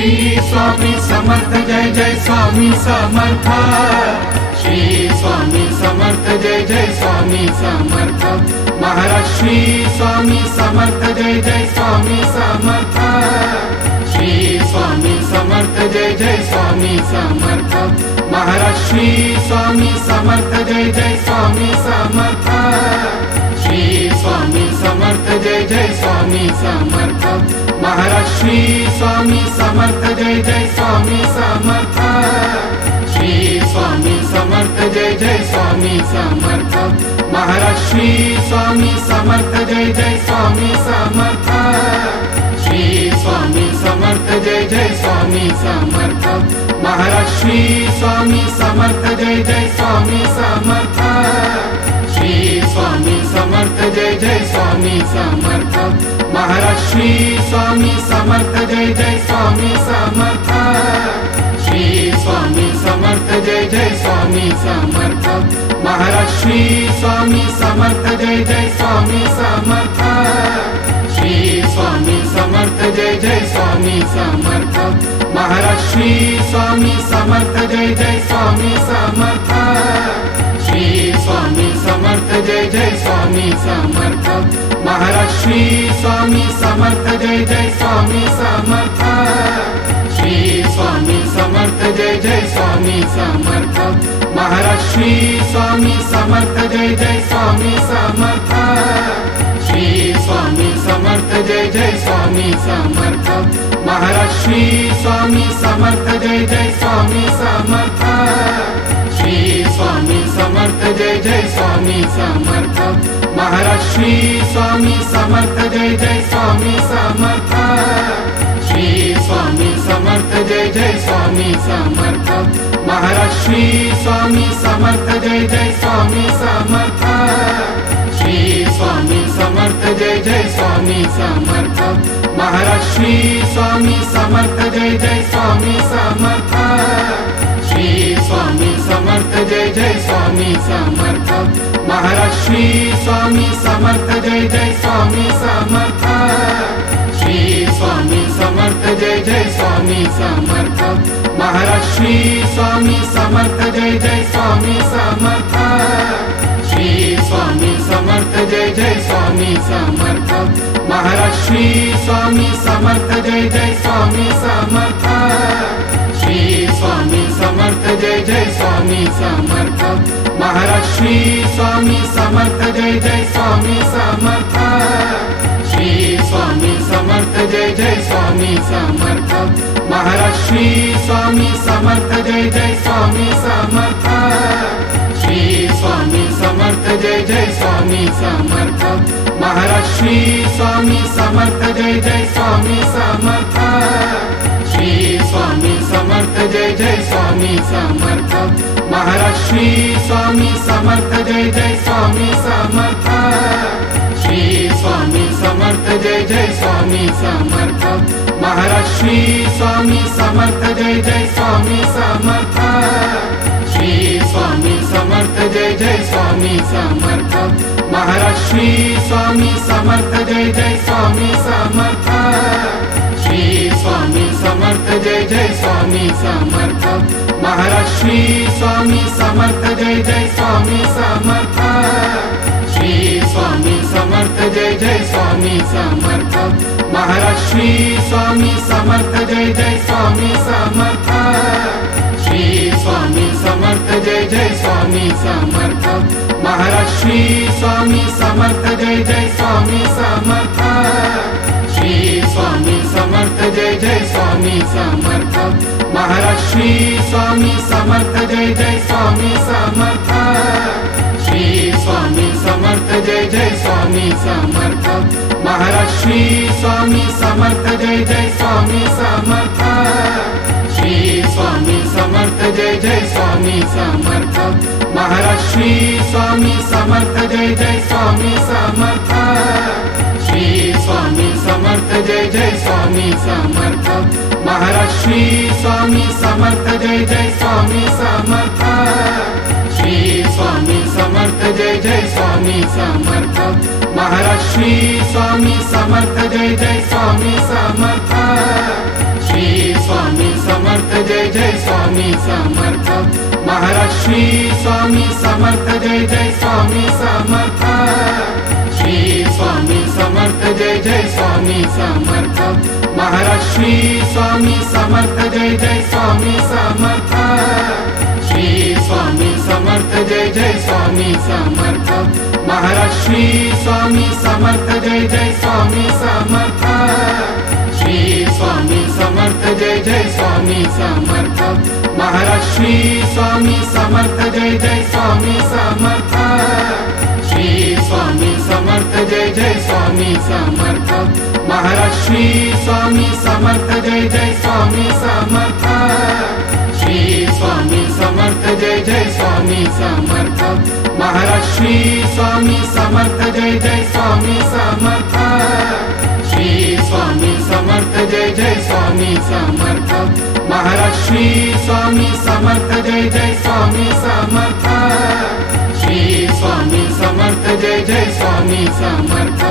Shri Swami Samarth Jai Jai Swami Samarth. Shri Swami Samarth Jai Jai Swami Samarth. Maharaj Shri Swami Samarth Jai Jai Swami Samarth. Shri Swami Samarth Jai Jai Swami Samarth. Maharaj Shri Swami Samarth Jai Jai Swami Samarth. Shri Swami Samarth Jai Jai Swami Samarth. Maharaj Shri Swami Samarth Jai Jai Swami Samarth. Shri Swami Samarth Jai Jai Swami Samarth. Maharaj Shri Swami Samarth Jai Jai Swami Samarth. Shri Swami Samarth Jai Jai Swami Samarth. Maharaj Shri Swami Samarth Jai Jai Swami Samarth. Shri Swami Samarth Jai Jai Swami Samarth. Maharaj Shri Swami Samarth Jai Jai Swami Samarth. Shri Swami Samarth Jai Jai Swami Samarth. Maharaj Shri Swami Samarth Jai Jai Swami Samarth. Shri Swami Samarth Jai Jai Swami Samarth. Maharaj Shri Swami Samarth Jai Jai Swami Samarth. Shri Swami Samarth Jai Jai Swami Samarth. Maharaj Shri Swami Samarth Jai Jai Swami Samarth. Shri Swami Samarth Jai Jai Swami Samarth. Maharaj Shri Swami Samarth Jai Jai Swami Samarth. Shri Swami Samarth Jai Jai Swami Samarth. Maharaj Shri Swami Samarth Jai Jai Swami Samarth. Shri Swami Samarth Jai Jai Swami Samarth. Maharaj Shri Swami Samarth Jai Jai Swami Samarth. Shri Swami Samarth Jai Jai Swami Samarth. Maharaj Shri Swami Samarth Jai Jai Swami Samarth. Shri Swami Samarth Jai Jai Swami Samarth. Maharaj Shri Swami Samarth Jai Jai Swami Samarth. Shri Swami Samarth Jai Jai Swami Samarth. Maharaj Shri Swami Samarth Jai Jai Swami Samarth. Shri Swami Samarth Jai Jai Swami Samarth. Maharaj Shri Swami Samarth Jai Jai Swami Samarth. Shri Swami Samarth Jai Jai Swami Samarth. Maharaj Shri Swami Samarth Jai Jai Swami Samarth. Shri Swami Samarth Jai Jai Swami Samarth. Maharaj Shri Swami Samarth Jai Jai Swami Samarth. Shri Swami Samarth Jai Jai Swami Samarth. Maharaj Shri Swami Samarth Jai Jai Swami Samarth. Shri Swami Samarth Jai Jai Swami Samarth. Maharaj Shri Swami Samarth Jai Jai Swami Samarth. Shri Swami Samarth Jai Jai Swami Samarth. Maharaj Shri Swami Samarth Jai Jai Swami Samarth. Shri Swami Samarth Jai Jai Swami Samarth. Maharaj Shri Swami Samarth Jai Jai Swami Samarth. Shri Swami Samarth Jai Jai Swami Samarth. Maharaj Shri Swami Samarth Jai Jai Swami Samarth. Shri Swami Samarth Jai Jai Swami Samarth. Maharaj Shri Swami Samarth Jai Jai Swami Samarth. Shri Swami Samarth Jai Jai Swami Samarth. Maharaj Shri Swami Samarth Jai Jai Swami Samarth. Shri Swami Samarth Jai Jai Swami Samarth. Maharaj Shri Swami Samarth Jai Jai Swami Samarth. Shri Swami Samarth Jai Jai Swami Samarth. Maharaj Shri Swami Samarth Jai Jai Swami Samarth. Shri Swami Samarth Jai Jai Swami Samarth. Maharaj Shri Swami Samarth Jai Jai Swami Samarth. Shri Swami Samarth Jai Jai Swami Samarth. Maharaj Shri Swami Samarth Jai Jai Swami Samarth. Shri Swami Samarth Jai Jai Swami Samarth. Maharaj Shri Swami Samarth Jai Jai Swami Samarth. Shri Swami Samarth Jai Jai Swami Samarth. Maharaj Shri Swami Samarth Jai Jai Swami Samarth. Shri Shri Swami Samarth Jai Jai Swami Samarth Maharaj Shri Swami Samarth Jai Jai Swami Samarth Shri Swami Samarth Jai Jai Swami Samarth Maharaj Shri Swami Samarth Jai Jai Swami Samarth Shri Swami Samarth Jai Jai Swami Samarth Maharaj Shri Swami Samarth Jai Jai Swami Samarth Shri Swami Samarth Jai Jai Swami Samarth Maharaj Shri Swami Samarth Jai Jai Swami Samarth Shri Swami Samarth Jai Jai Swami Samarth Maharaj Shri Swami Samarth Jai Jai Swami Samarth Shri Swami Samarth Jai Jai Swami Samarth Maharaj Shri Swami Samarth Jai Jai Swami Samarth Shri Swami Samarth Jai Jai Swami Samarth Maharaj Shri Swami Samarth Jai Jai Swami Samarth Shri Swami Samarth Jai Jai Swami Samarth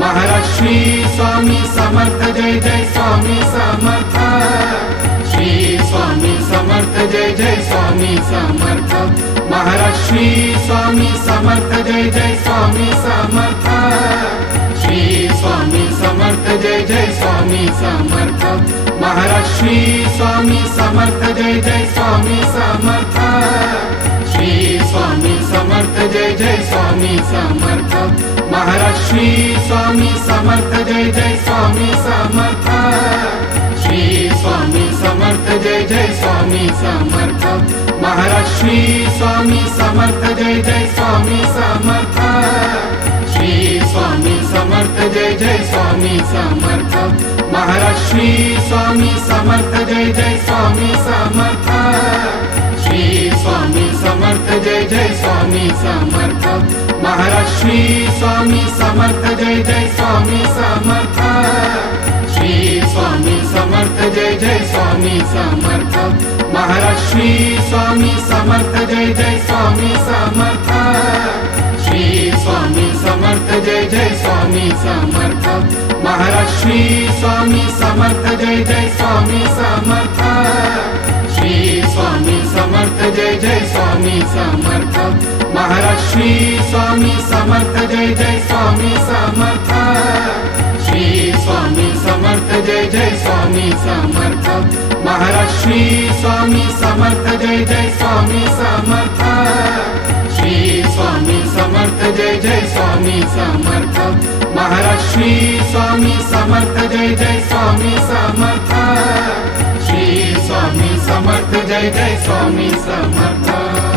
Maharaj Shri Swami Samarth Jai Jai Swami Samarth Shri Swami Samarth Jai Jai Swami Samarth Maharaj Shri Swami Samarth Jai Jai Swami Samarth Shri Swami Samarth Jai Jai Swami Samarth Maharaj Shri Swami Samarth Jai Jai Swami Samarth Shri Swami Samarth Jai Jai Swami Samarth Maharaj Shri Swami Samarth Jai Jai Swami Samarth Shri Swami Samarth Jai Jai Swami Samarth Maharaj Shri Swami Samarth Jai Jai Swami Samarth Shri Swami Samarth Jai Jai Swami Samarth Maharaj Shri Swami Samarth Jai Jai Swami Samarth Shri Swami Samarth Jai Jai Swami Samarth Maharaj Shri Swami Samarth Jai Jai Swami Samarth Shri Swami Samarth Jai Jai Swami Samarth Maharaj Shri Swami Samarth Jai Jai Swami Samarth Shri Swami Samarth Jai Jai Swami Samarth Maharaj Shri Swami Samarth Jai Jai Swami Samarth Shri Swami Samarth Jai Jai Swami Samarth Maharaj Shri Swami Samarth Jai Jai Swami Samarth Shri Swami Samarth Jai Jai Swami Samarth Maharaj Shri Swami Samarth Jai Jai Swami Samarth Shri Swami Samarth Jai Jai Swami Samarth Maharaj Shri Swami Samarth Jai Jai Swami Samarth Shri Swami Samarth Jai Jai Swami Samarth